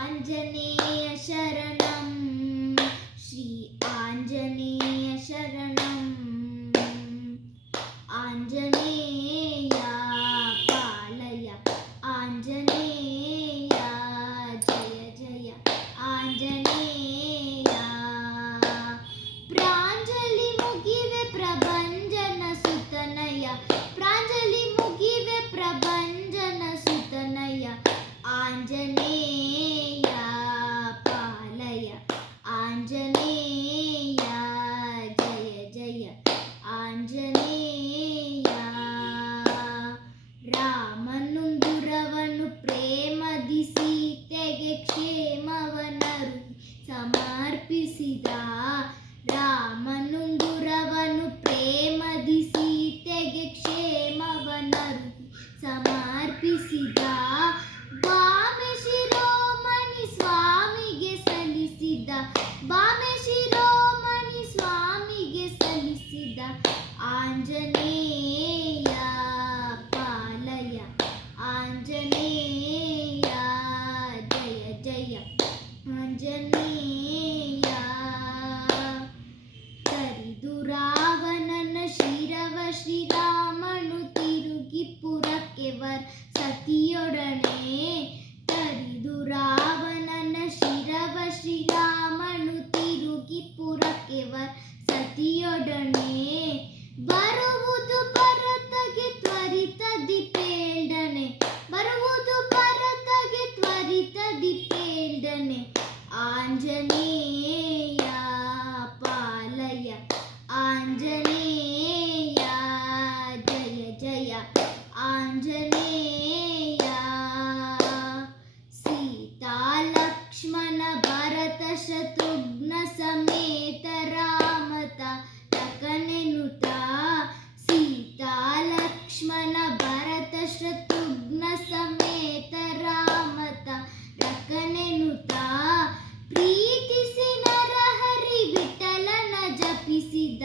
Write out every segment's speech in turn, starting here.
आञ्जनेय शरणं श्री आञ्जनेय शरणं आञ्जनेया पालय आञ्जनेया जय जय आञ्जनेया प्राञ्जलि मुगिवे प्रभञ्जन सुतनय प्राञ्जलि मुगिवे प्रभञ्जन सुतनय आञ्जनेया पालय आञ्जनेया जय जय आञ्जनेया ರಾಮನುಂಗುರವನು ಪ್ರೇಮದಿ ಸೀತೆಗೆ ಕ್ಷೇಮವನರು ಸಮರ್ಪಿಸಿದ ರಾಮನುಂಗುರವನು ಪ್ರೇಮದಿ ಸೀತೆಗೆ ಕ್ಷೇಮವನರು ಸಮರ್ಪಿಸಿದ ಬಾಮೆ ಶಿರೋಮಣಿ ಸ್ವಾಮಿಗೆ ಸಲ್ಲಿಸಿದ ಬಾಮೆ ಶಿರೋಮಣಿ ಸ್ವಾಮಿಗೆ ಸಲ್ಲಿಸಿದ ಆಂಜನೇಯ ಪಾಲಯ ಆಂಜನೇಯ ಜಯ ಜಯ ಆಂಜನೇಯ ಕರಿದು ರಾವಣನ ಶಿರವ ಶ್ರೀರಾಮನು ತಿರುಗಿ ಪುರಕ್ಕೆ ಸತಿಯೊಡನೆ ಕರಿದು ರಾವಣನ ಶಿರವ ಶ್ರೀರಾಮನು ತಿರುಗಿ ಪುರಕ್ಕೆ ಸತಿಯೊಡನೆ ಬರುವುದು ಭರತಗೆ ತ್ವರಿತದಿ ಪೇಲ್ಡನೆ ಬರುವುದು ಭರತಗೆ ತ್ವರಿತದಿ ಪೇಲ್ಡನೆ ಆಂಜನೇಯ ಪಾಲಯ ಆಂಜನೇಯ ಜಯ ಜಯ ಆಂಜನೇಯ ಸೀತಾ ಲಕ್ಷ್ಮಣ ಭರತ ಶತ್ರುಘ್ನ ಸಮೇತ ರಾಮತ ಲಖನೆನುತ ಸೀತಾ ಲಕ್ಷ್ಮಣ ಭರತ ಶತ್ರುಘ್ನ ಸಮೇತ ರಾಮತ ಲಖನೆನುತ ಪ್ರೀತಿಸಿ ನರಹರಿ ವಿಠಲನ ಜಪಿಸಿದ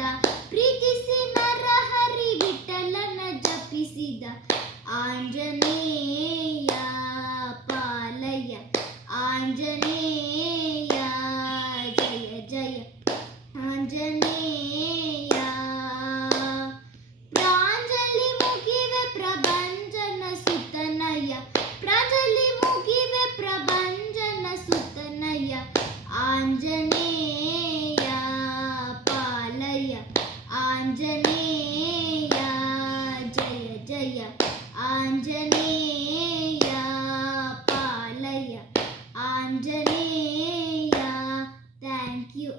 ಪ್ರೀತಿಸಿ ನರಹರಿ ವಿಠಲನ ಜಪಿಸಿದ ಆಂಜನೇಯ ಪಾಲಯ ಆಂಜನೇಯ ಜಯ ಜಯ ಆಂಜನೇಯ ಪ್ರಾಂಜಲಿ ಮುಗಿವೆ ಪ್ರಭಂಜನ ಸುತನಯ ಪ್ರಾಂಜಲಿ ಮುಗಿವೆ ಪ್ರಭಂಜನ ಸುತನಯ ಆಂಜನೇಯ ಪಾಲಯ ಆಂಜನೇಯ ಜಯ ಜಯ ಆಂಜನೇಯ ಪಾಲಯ ಆಂಜನೇಯ ಥ್ಯಾಂಕ್ ಯು